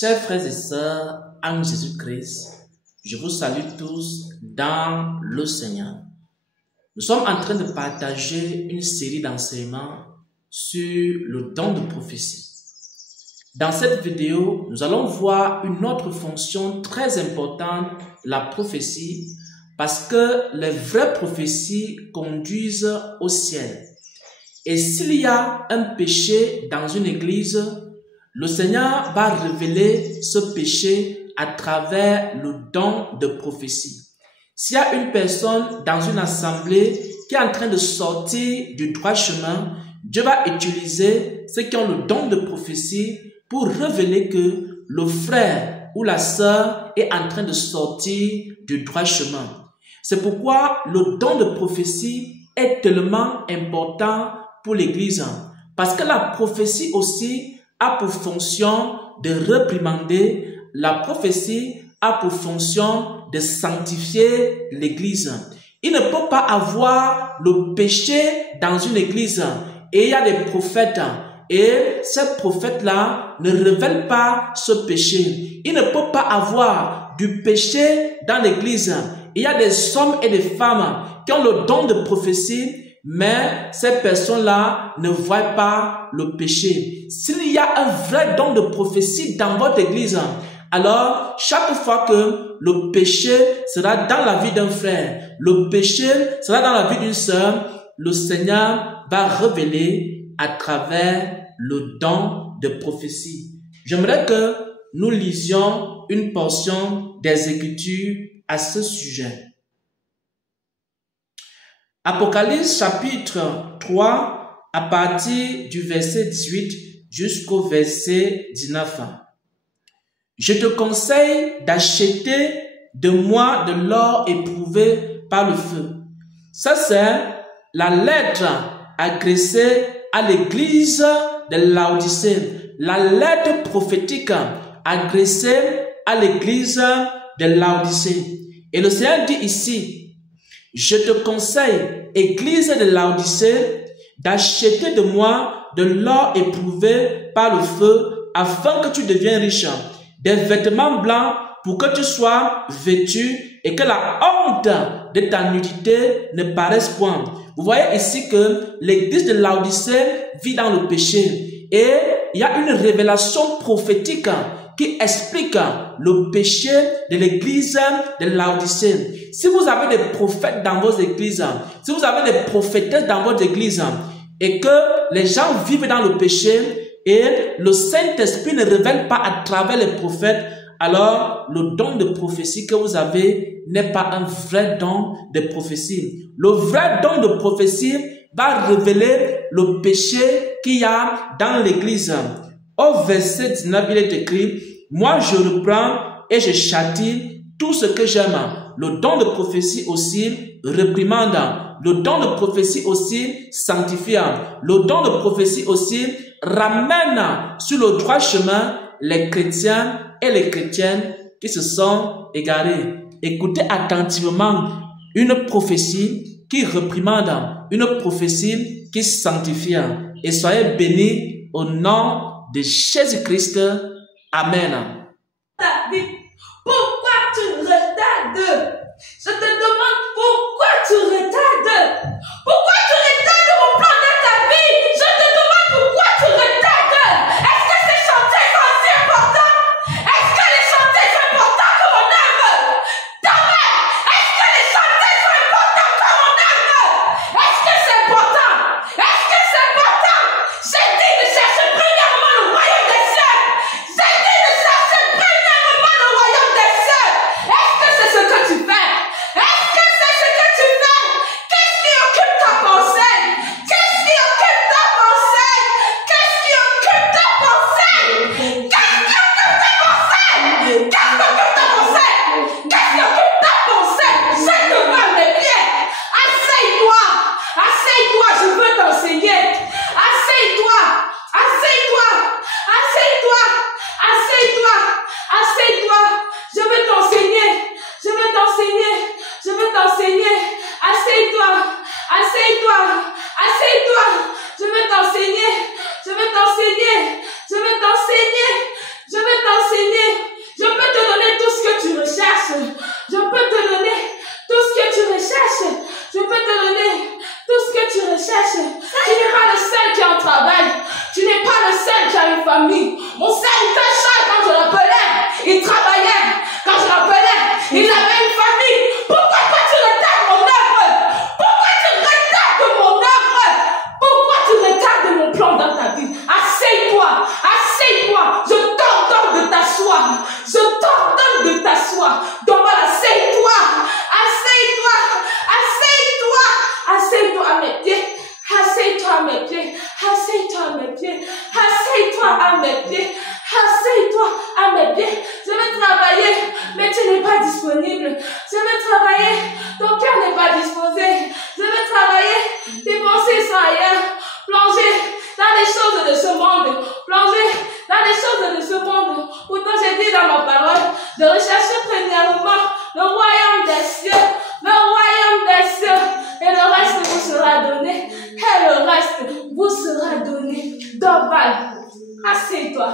Chers frères et sœurs en Jésus-Christ, je vous salue tous dans le Seigneur. Nous sommes en train de partager une série d'enseignements sur le don de prophétie. Dans cette vidéo, nous allons voir une autre fonction très importante de la prophétie parce que les vraies prophéties conduisent au ciel. Et s'il y a un péché dans une église, le Seigneur va révéler ce péché à travers le don de prophétie. S'il y a une personne dans une assemblée qui est en train de sortir du droit chemin, Dieu va utiliser ceux qui ont le don de prophétie pour révéler que le frère ou la sœur est en train de sortir du droit chemin. C'est pourquoi le don de prophétie est tellement important pour l'Église. Parce que la prophétie aussi a pour fonction de réprimander, la prophétie a pour fonction de sanctifier l'Église. Il ne peut pas avoir le péché dans une église et il y a des prophètes et ces prophètes-là ne révèlent pas ce péché. Il ne peut pas avoir du péché dans l'église. Il y a des hommes et des femmes qui ont le don de prophétie, mais ces personnes-là ne voient pas le péché. S'il y a un vrai don de prophétie dans votre église, alors chaque fois que le péché sera dans la vie d'un frère, le péché sera dans la vie d'une sœur, le Seigneur va révéler à travers le don de prophétie. J'aimerais que nous lisions une portion des Écritures à ce sujet. Apocalypse chapitre 3 à partir du verset 18 jusqu'au verset 19. Je te conseille d'acheter de moi de l'or éprouvé par le feu. Ça c'est la lettre adressée à l'église de Laodicée. La lettre prophétique adressée à l'église de Laodicée. Et le Seigneur dit ici, je te conseille, église de Laodicée, d'acheter de moi de l'or éprouvé par le feu afin que tu deviennes riche, des vêtements blancs pour que tu sois vêtu et que la honte de ta nudité ne paraisse point. Vous voyez ici que l'église de Laodicée vit dans le péché et il y a une révélation prophétique qui explique le péché de l'église de Laodicée. Si vous avez des prophètes dans vos églises, si vous avez des prophétesses dans votre église et que les gens vivent dans le péché et le Saint-Esprit ne révèle pas à travers les prophètes, alors le don de prophétie que vous avez n'est pas un vrai don de prophétie. Le vrai don de prophétie va révéler le péché qu'il y a dans l'église. Au verset 19, il est écrit, moi je reprends et je châtie tout ce que j'aime. Le don de prophétie aussi réprimande. Le don de prophétie aussi sanctifie. Le don de prophétie aussi ramène sur le droit chemin les chrétiens et les chrétiennes qui se sont égarés. Écoutez attentivement une prophétie qui réprimande, une prophétie qui sanctifie. Et soyez bénis au nom de Jésus-Christ. Amen. David, pourquoi tu retardes? Je te demande pourquoi tu retardes? Pourquoi tu retardes mon plan dans ta vie? Je te demande pourquoi tu retardes? Est-ce que ces chantiers sont aussi importants? Est-ce que les chantiers sont importants que mon œuvre? Demain, est-ce que les chantiers sont importants que mon œuvre? Est-ce que c'est important? Est-ce que c'est important? J'ai dit de chercher premièrement le royaume des cieux. J'ai dit de chercher premièrement le royaume des cieux. Est-ce que c'est ce que tu fais? Est-ce que c'est ce que tu fais? Qu'est-ce qui occupe ta pensée? Qu'est-ce qui occupe ta pensée? Qu'est-ce qui occupe ta pensée? Qu'est-ce qui occupe ta pensée? Qu'est-ce qui occupe ta pensée? Qu'est-ce qui occupe ta pensée? Je te vois mes pieds. Asseye-toi. Asseye-toi, je veux t'enseigner. Asseye-toi. Asseye-toi. Asseye-toi. Asseye-toi. Asseye-toi. Je veux t'enseigner. Je veux t'enseigner. Je veux t'enseigner. Asseye-toi. Asseye-toi. Asseye-toi. Je veux t'enseigner. Je veux t'enseigner. Je veux t'enseigner. Je veux t'enseigner. dans ma parole, de rechercher premièrement le royaume des cieux, le royaume des cieux, et le reste vous sera donné, et le reste vous sera donné. Dorval, assieds-toi,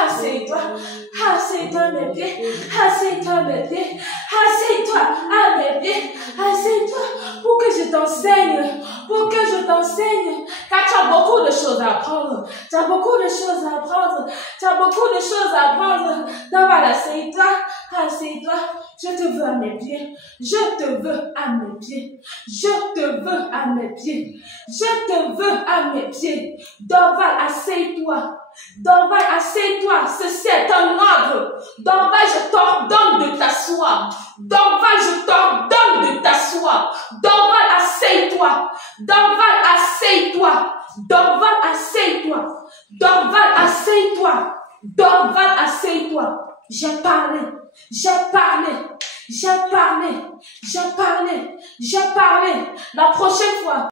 assieds-toi, assieds-toi mes pieds, assieds-toi mes pieds, assieds-toi à mes pieds, assieds-toi pour que je t'enseigne, car tu as beaucoup de choses à apprendre, tu as beaucoup de choses à apprendre, Dorval, assieds-toi, assieds-toi, je te veux à mes pieds, je te veux à mes pieds, je te veux à mes pieds, je te veux à mes pieds. Dorval, assieds-toi. Dorval, assieds-toi. Ceci est un ordre. Dorval, je t'ordonne de t'asseoir. Dorval, je t'ordonne de t'asseoir. Dorval, assieds-toi. Dorval, assieds-toi. Dorval, assieds-toi. Dorval, assieds-toi. Dorval, assieds-toi. J'ai parlé. La prochaine fois,